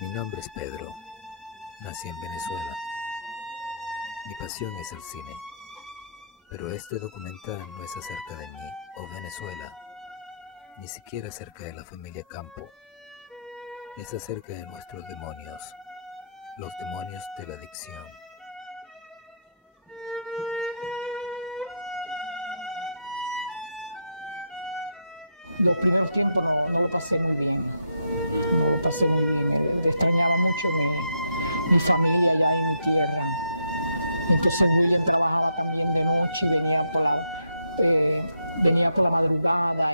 Mi nombre es Pedro. Nací en Venezuela. Mi pasión es el cine. Pero este documental no es acerca de mí o Venezuela, ni siquiera acerca de la familia Campo. Es acerca de nuestros demonios, los demonios de la adicción. Los primeros tiempos no lo pasé muy bien. No lo pasé muy bien. Extrañaba mucho mi familia y mi tierra. Entonces William trabajaba también de noche, venía por la madrugada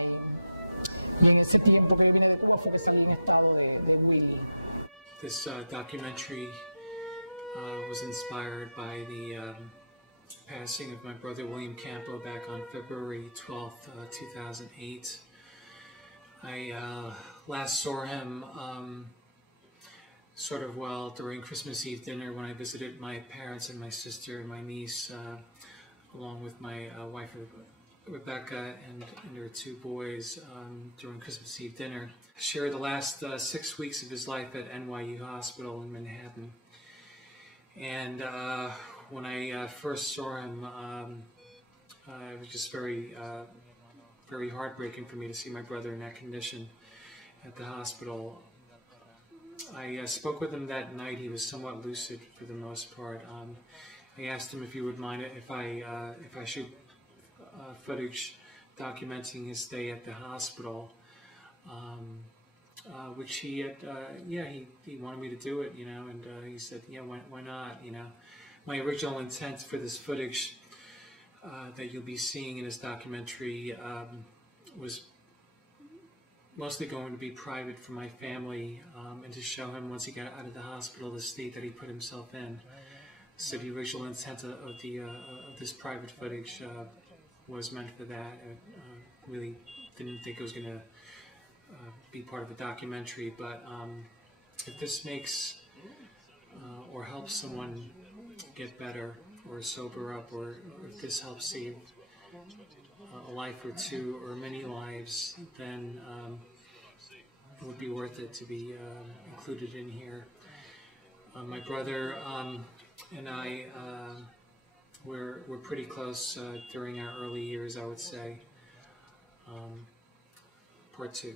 y en ese tiempo que vine de Cuba fue que salí en estado de William. This documentary was inspired by the passing of my brother William Campo back on February 12th, 2008. I last saw him during Christmas Eve dinner when I visited my parents and my sister and my niece, along with my wife Rebecca and her two boys during Christmas Eve dinner. Shared the last 6 weeks of his life at NYU Hospital in Manhattan. And when I first saw him, it was just very heartbreaking for me to see my brother in that condition at the hospital. I spoke with him that night. He was somewhat lucid for the most part. I asked him if he would mind if I should footage documenting his stay at the hospital, which he had, he wanted me to do it, you know, and he said, yeah, why not, you know. My original intent for this footage that you'll be seeing in this documentary was mostly going to be private for my family, and to show him once he got out of the hospital the state that he put himself in. So the original intent of this private footage was meant for that. I really didn't think it was going to be part of a documentary, but if this makes or helps someone get better or sober up, or if this helps save a life or two or many lives, then it would be worth it to be included in here. My brother and I were pretty close during our early years, I would say. Part 2.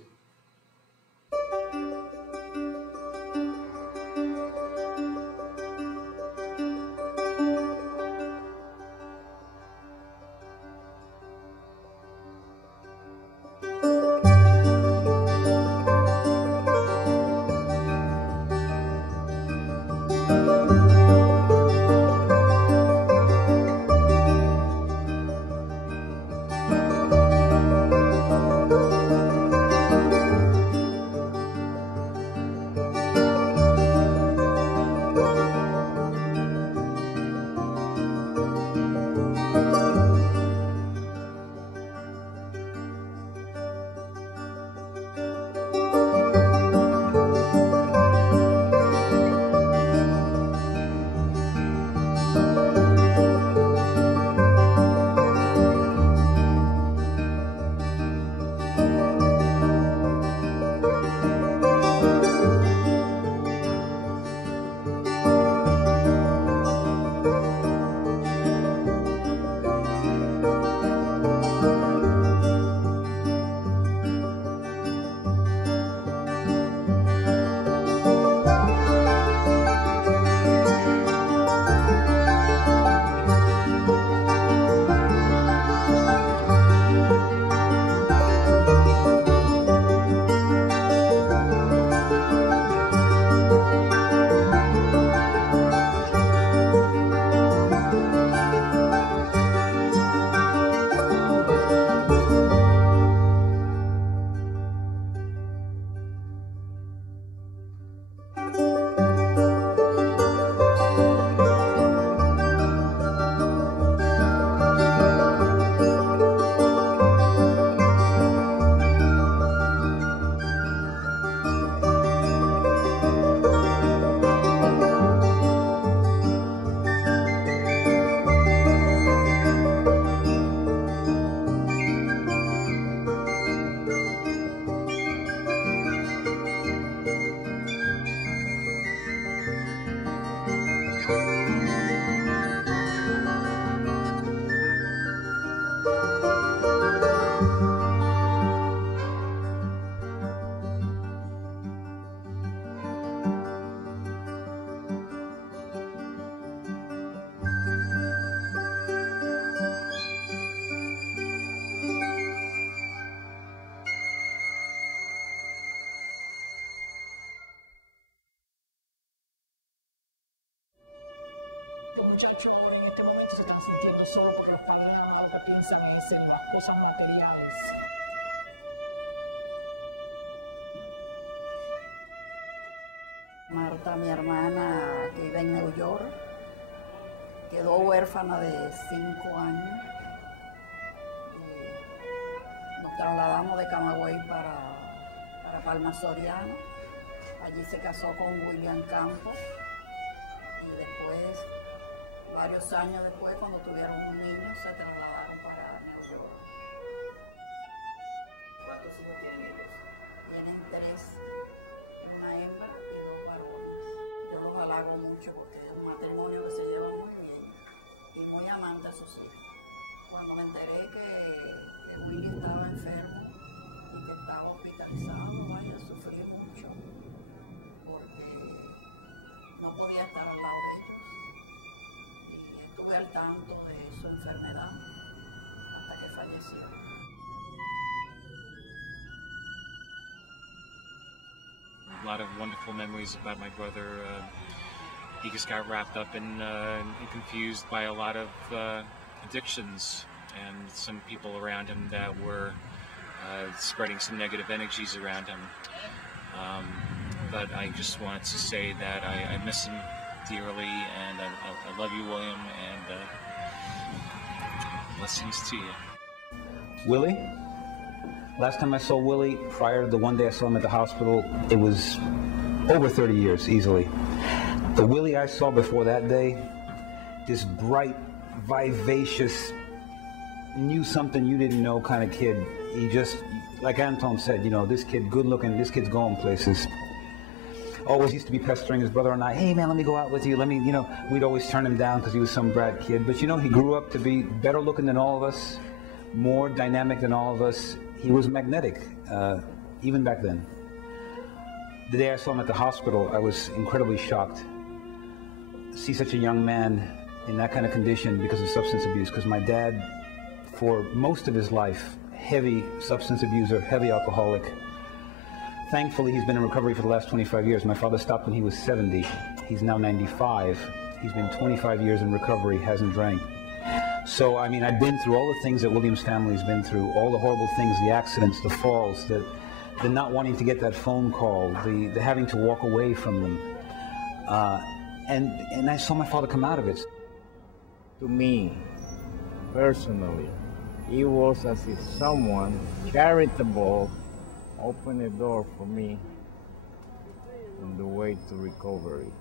muchacho en este momento se está sintiendo solo porque los padres nada más lo que piensan es en las cosas materiales. Marta, mi hermana, que vive en Nueva York, quedó huérfana de 5 años. Y nos trasladamos de Camagüey para Palma Soriano. Allí se casó con William Campo. Y después, varios años después, cuando tuvieron un niño, se trasladaron para Nueva York. ¿Cuántos hijos tienen ellos? Tienen 3, una hembra y 2 varones. Yo los halago mucho porque es un matrimonio que se lleva muy bien y muy amante a sus hijos. Cuando me enteré que Willy estaba enfermo y que estaba hospitalizado, vaya, sufrí mucho porque no podía estar al lado de ellos y estuve al tanto de su enfermedad hasta que falleció. A lot of wonderful memories about my brother. He just got wrapped up and confused by a lot of addictions and some people around him that were spreading some negative energies around him. But I just wanted to say that I miss him dearly, and I love you, William, and blessings to you. Willie? Last time I saw Willie, prior to the one day I saw him at the hospital, it was over 30 years, easily. The Willie I saw before that day, this bright, vivacious, knew something you didn't know kind of kid. He just, like Anton said, you know, this kid good looking, this kid's going places. Always used to be pestering his brother and I, hey man, let me go out with you, let me, you know, we'd always turn him down because he was some brat kid. But you know, he grew up to be better looking than all of us, more dynamic than all of us. He was magnetic, even back then. The day I saw him at the hospital, I was incredibly shocked. See such a young man in that kind of condition because of substance abuse, because my dad, for most of his life, heavy substance abuser, heavy alcoholic. Thankfully, he's been in recovery for the last 25 years. My father stopped when he was 70. He's now 95. He's been 25 years in recovery, hasn't drank. So, I mean, I've been through all the things that William's family's been through, all the horrible things, the accidents, the falls, the not wanting to get that phone call, the having to walk away from them. And I saw my father come out of it. To me, personally, it was as if someone charitable opened a door for me on the way to recovery.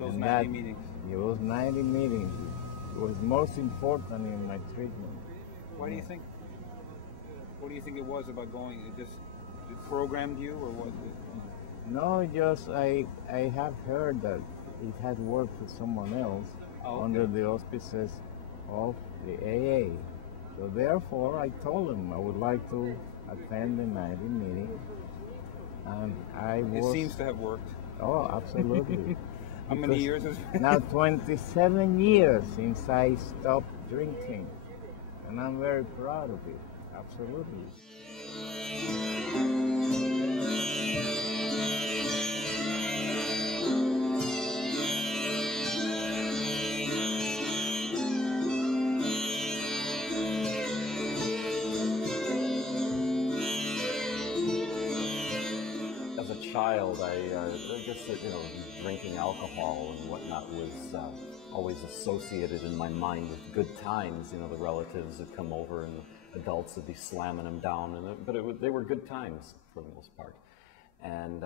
Those 90 meetings. Those 90 meetings was most important in my treatment. Why do you think? What do you think it was about going? It programmed you, or what? No, just I have heard that it had worked for someone else under the auspices of the AA. So therefore, I told him I would like to attend the 90 meeting, and I was. It seems to have worked. Oh, absolutely. How many years has it been? Now 27 years since I stopped drinking, and I'm very proud of it. Absolutely. As a child, I guess that, you know, drinking alcohol and whatnot was always associated in my mind with good times. You know, the relatives would come over and adults would be slamming them down, but they were good times for the most part. And